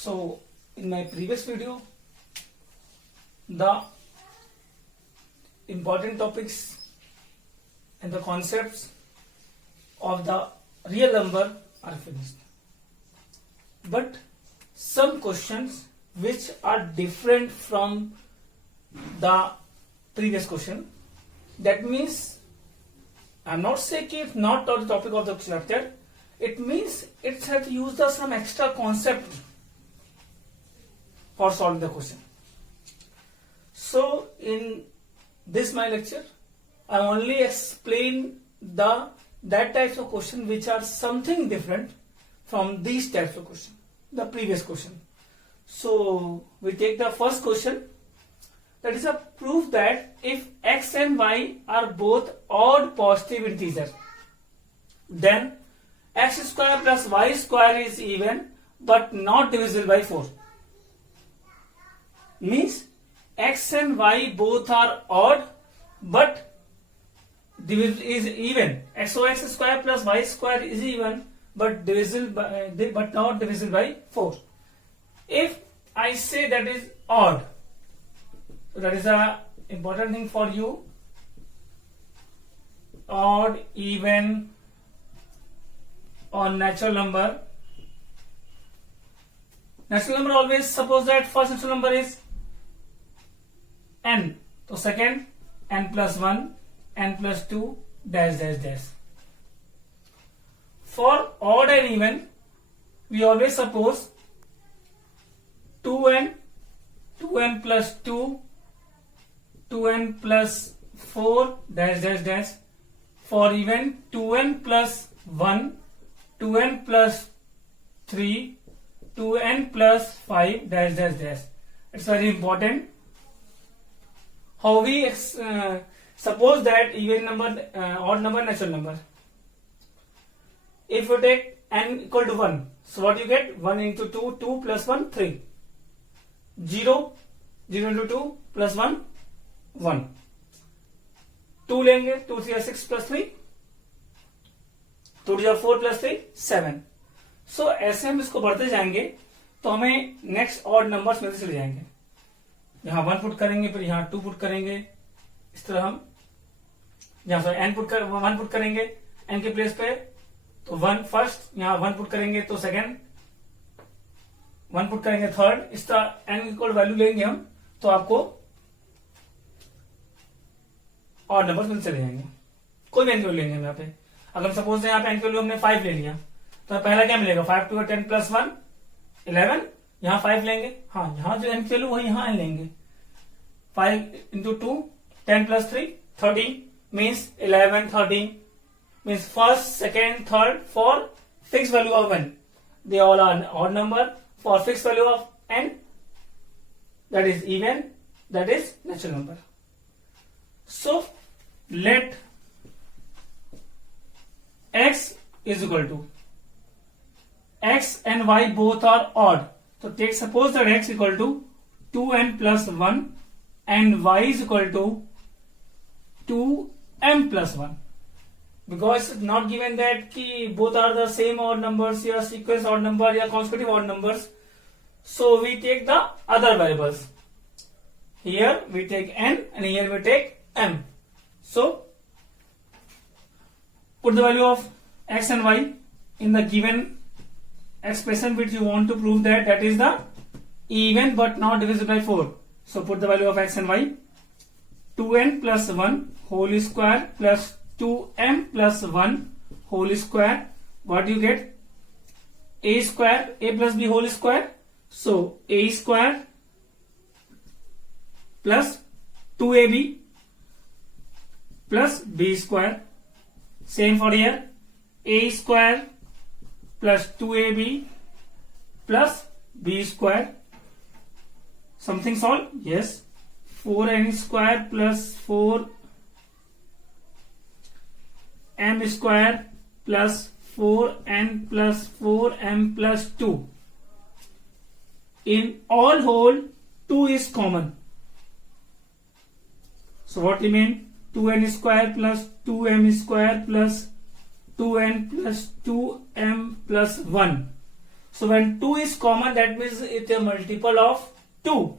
So in my previous video, the important topics and the concepts of the real number are finished. But some questions which are different from the previous question. That means I'm not saying it's not the topic of the chapter. It means it has to use some extra concept for solving the question. So in this my lecture, I only explain that types of question which are something different from these types of question, the previous question. So we take the first question. That is a proof that if x and y are both odd positive integers, then x square plus y square is even but not divisible by 4. Means x and y both are odd but is even. So x square plus y square is even but divisible by, but not divisible by 4. If I say that is odd, that is a important thing for you. Odd, even, or natural number. Natural number always suppose that first natural number is n. So second n plus 1, n plus 2, dash dash dash. For odd and even, we always suppose 2n plus 2, 2n plus 4, dash dash dash. For even 2n plus 1, 2n plus 3, 2n plus 5, dash dash dash. It's very important. How we suppose that even number, odd number, natural number. If you take n equal to 1, so what you get? 1 into 2, 2 plus 1, 3. 0, 0 into 2 plus 1, 1. 2 लेंगे, 2 3 6 plus 3, 2 4 plus 3, 7. So ऐसे हम इसको बढ़ते जाएंगे तो हमें next odd numbers मिलते चले जाएंगे. यहाँ 1 पुट करेंगे, फिर यहाँ 2 पुट करेंगे. इस तरह हम यहाँ पर n पुट कर 1 पुट करेंगे n के प्लेस पे, तो 1 फर्स्ट, यहाँ 1 पुट करेंगे तो सेकंड, 1 पुट करेंगे थर्ड. इस तरह n इक्वल वैल्यू लेंगे हम तो आपको और नंबर्स मिल चले जाएंगे. कोई भी एन वैल्यू लेंगे हम यहाँ पे. अगर सपोज यहाँ पे एन वैल्यू हमने 5 ले लिया तो पहला क्या मिलेगा? 5 टू 10 प्लस 1 11. यहाँ 5 लेंगे, हाँ यहाँ जो एन वैल्यू वही यहाँ लेंगे. 5 into 2 10 plus 3 13 means 11 13 means first second third for fix value of n. They all are odd number. For fix value of n, that is even, that is natural number. So let x is equal to, x and y both are odd. So take suppose that x equal to 2n plus 1 and y is equal to 2m plus 1. Because it's not given that ki both are the same odd numbers, या sequence odd number, या consecutive odd numbers. So we take the other variables. Here we take n and here we take m. So put the value of x and y in the given expression which you want to prove that is the even but not divisible by 4. So put the value of x and y. 2n plus 1 whole square plus 2m plus 1 whole square. What do you get? A square, a plus b whole square. So a square plus 2ab plus b square. Same for here. A square plus 2ab plus b square. Something solved? Yes. 4n square plus 4m square plus 4n plus 4m plus 2. In all whole, 2 is common. So what remain? 2n square plus 2m square plus 2n plus 2m plus 1. So when 2 is common, that means it's a multiple of 2.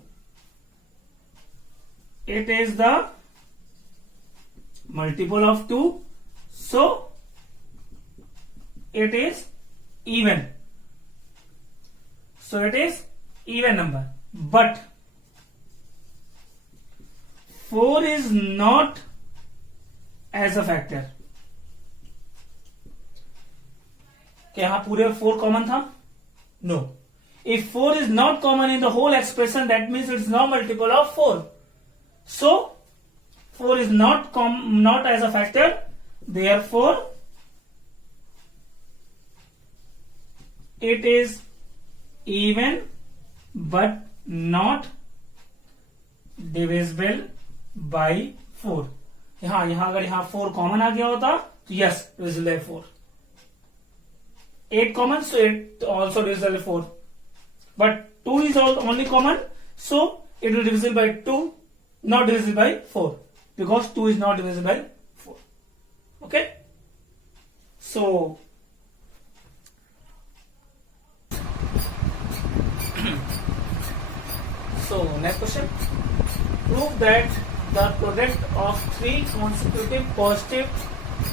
It is the multiple of 2. So it is even. So it is even number. But 4 is not as a factor. क्या यहां पूरे 4 common था? No. If 4 is not common in the whole expression, that means it's not multiple of 4. So 4 is not as a factor. Therefore, it is even but not divisible by 4. यहां अगर यहां 4 common आ गया होता तो yes divisible by 4. 8 common, so 8 also divisible by 4. But 2 is only common, so it will divisible by 2, not divisible by 4, because 2 is not divisible by 4. Okay? So next question. Prove that the product of 3 consecutive positive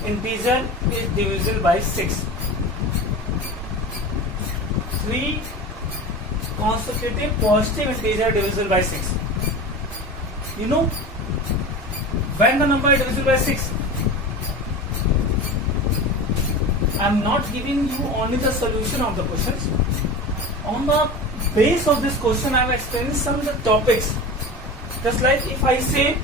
integer is divisible by 6. 3 consecutive positive integer divisible by 6. You know, when the number is divisible by 6, I am not giving you only the solution of the questions. On the base of this question, I am explaining some of the topics. Just like if I say,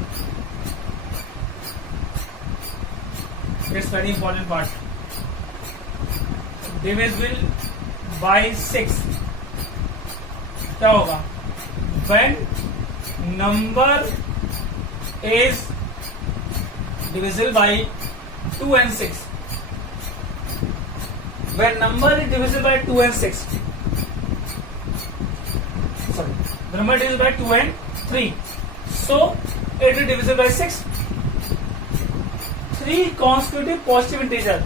it's very important part, divisible by 6. क्या होगा? When number is divisible by 2 and 6. When number is divisible by 2 and 6. Sorry. The number is divisible by 2 and 3. So it is divisible by 6. 3 consecutive positive integer.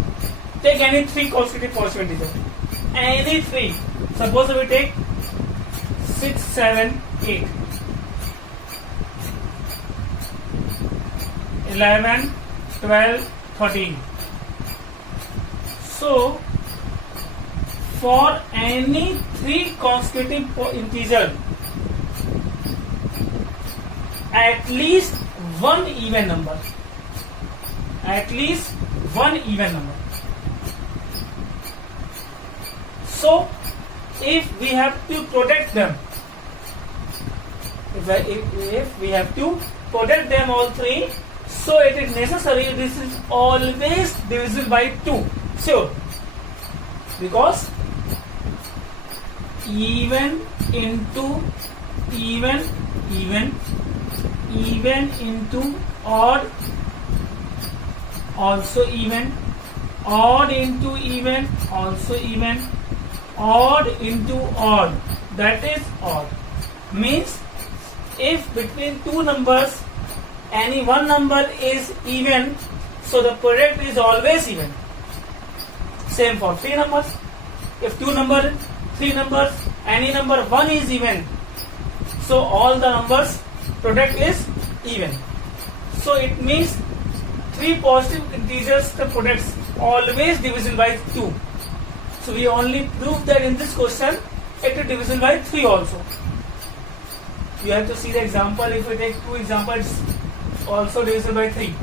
Take any 3 consecutive positive integer. Any 3. Suppose we take 6, 7, 8, 11, 12, 13. So for any 3 consecutive integer, at least one even number. At least one even number. So if we have to protect them, if we have to protect them all 3, so it is necessary this is always divisible by 2. Sure. Because even into even into odd, also even, odd into even, also even, odd into odd, that is odd. Means if between 2 numbers any one number is even, so the product is always even. Same for 3 numbers. If 2 numbers, 3 numbers, any number 1 is even, so all the numbers product is even. So it means 3 positive integers, the products always divisible by 2. So we only prove that in this question it is divisible by 3 also. You have to see the example. If we take 2 examples, also divisible by 3.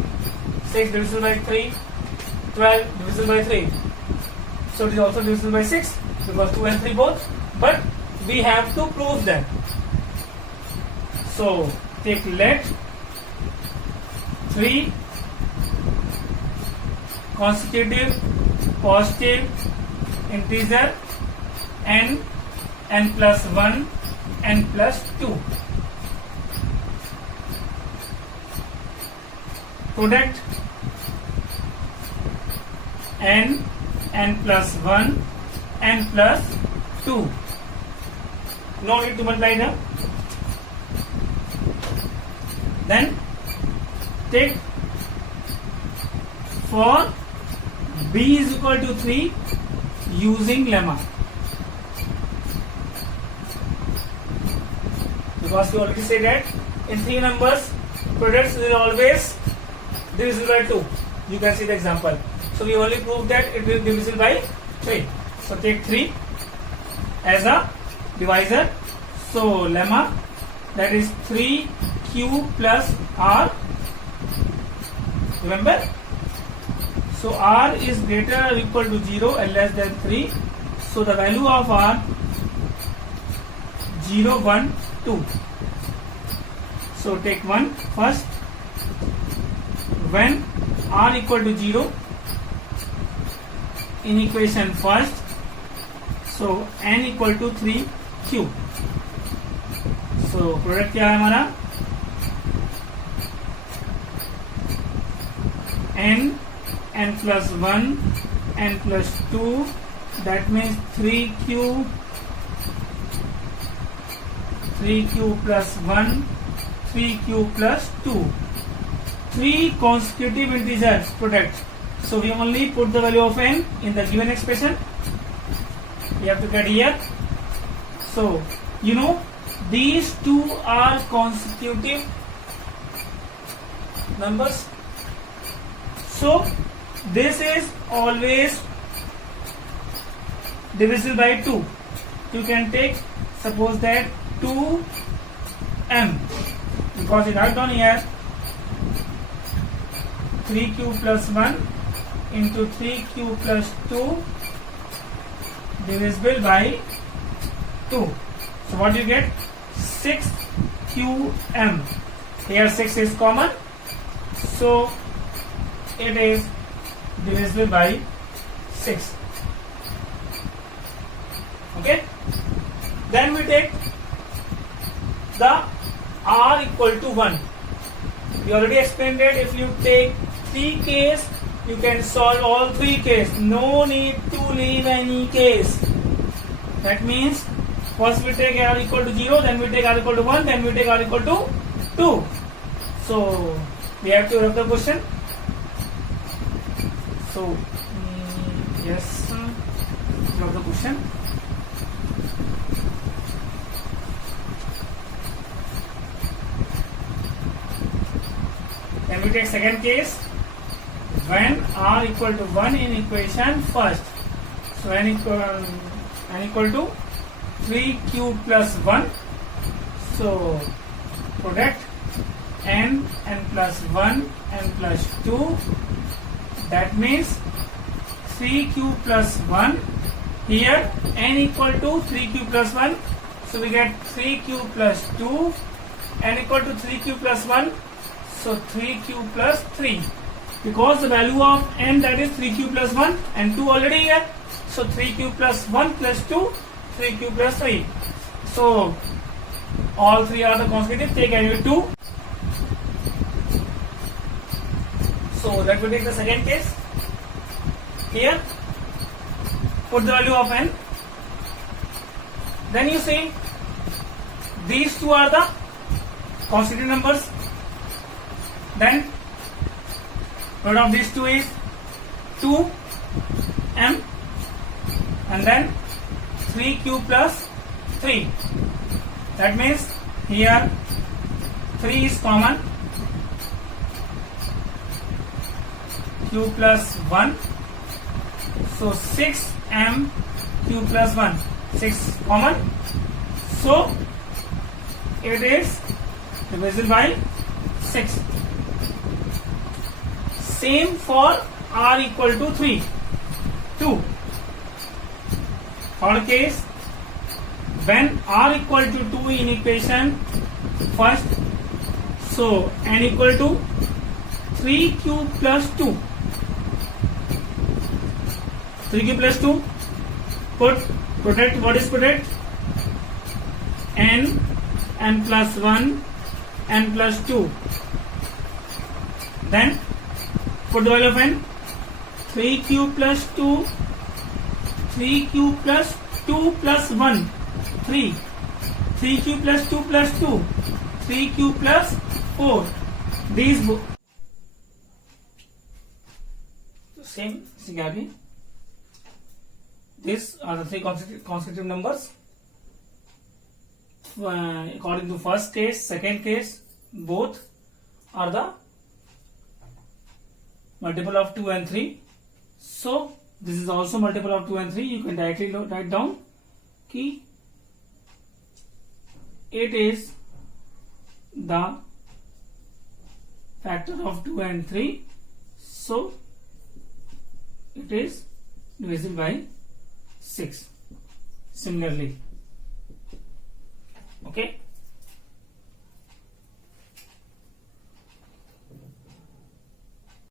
6 divisible by 3, 12 divisible by 3. So it is also divisible by 6 because 2 and 3 both. But we have to prove them. So take let 3 consecutive positive integer n plus 1 n plus 2. Product n plus 1 n plus 2. No need to multiply them. Then take for b is equal to 3 using lemma. because we already said that in three numbers products will always divisible by 2. You can see the example. So we only proved that it will be divisible by 3. So take 3 as a divisor. So lemma, that is 3q plus r. Remember? So r is greater or equal to 0 and less than 3. So the value of r 0, 1, 2. So take 1 first. When r equal to 0 in equation first, so n equal to 3q. So product क्या है हमारा n plus 1 n plus 2, that means 3q plus 1 3q plus 2, 3 consecutive integers product. So we only put the value of n in the given expression. You have to get here. So you know these two are consecutive numbers. So this is always divisible by 2. You can take, suppose that 2m, because it write down here 3q plus 1 into 3q plus 2 divisible by 2. So what do you get? 6qm. Here 6 is common, so it is divisible by 6. Okay. Then we take the r equal to 1. We already explained that if you take 3 case, you can solve all 3 case. No need to leave any case. That means first we take r equal to 0, then we take r equal to 1, then we take r equal to 2. So we have to rub the question. So yes, rub the question. Then we take second case, when r equal to 1 in equation first. So n equal to 3q plus 1. So product n plus 1 n plus 2. That means 3q plus 1. Here n equal to 3q plus 1. So we get 3q plus 2. N equal to 3q plus 1. So 3q plus 3. Because the value of n, that is 3q plus 1 and 2 already here. So 3q plus 1 plus 2, 3q plus 3. So all 3 are the consecutive. Take any 2. So that will take the second case. Here put the value of n. Then you see these 2 are the consecutive numbers. Then product of these 2 is 2m, and then 3q plus 3. That means here 3 is common, q plus 1. So 6m q plus 1, 6 common. So it is divisible by 6. Same for r equal to 3, 2. Third case, when r equal to 2 in equation first, so n equal to 3q plus 2. 3q plus 2. Put product. What is product? n plus 1 n plus 2. Then put the value of n. 3q plus 2, 3q plus 2 plus 1, 3. 3q plus 2 plus 2, 3q plus 4. These same Sigabi. These are the 3 consecutive numbers. according to first case, second case, both are the multiple of 2 and 3. So this is also multiple of 2 and 3. You can directly write down कि it is the factor of 2 and 3. So it is divisible by 6. Similarly, okay.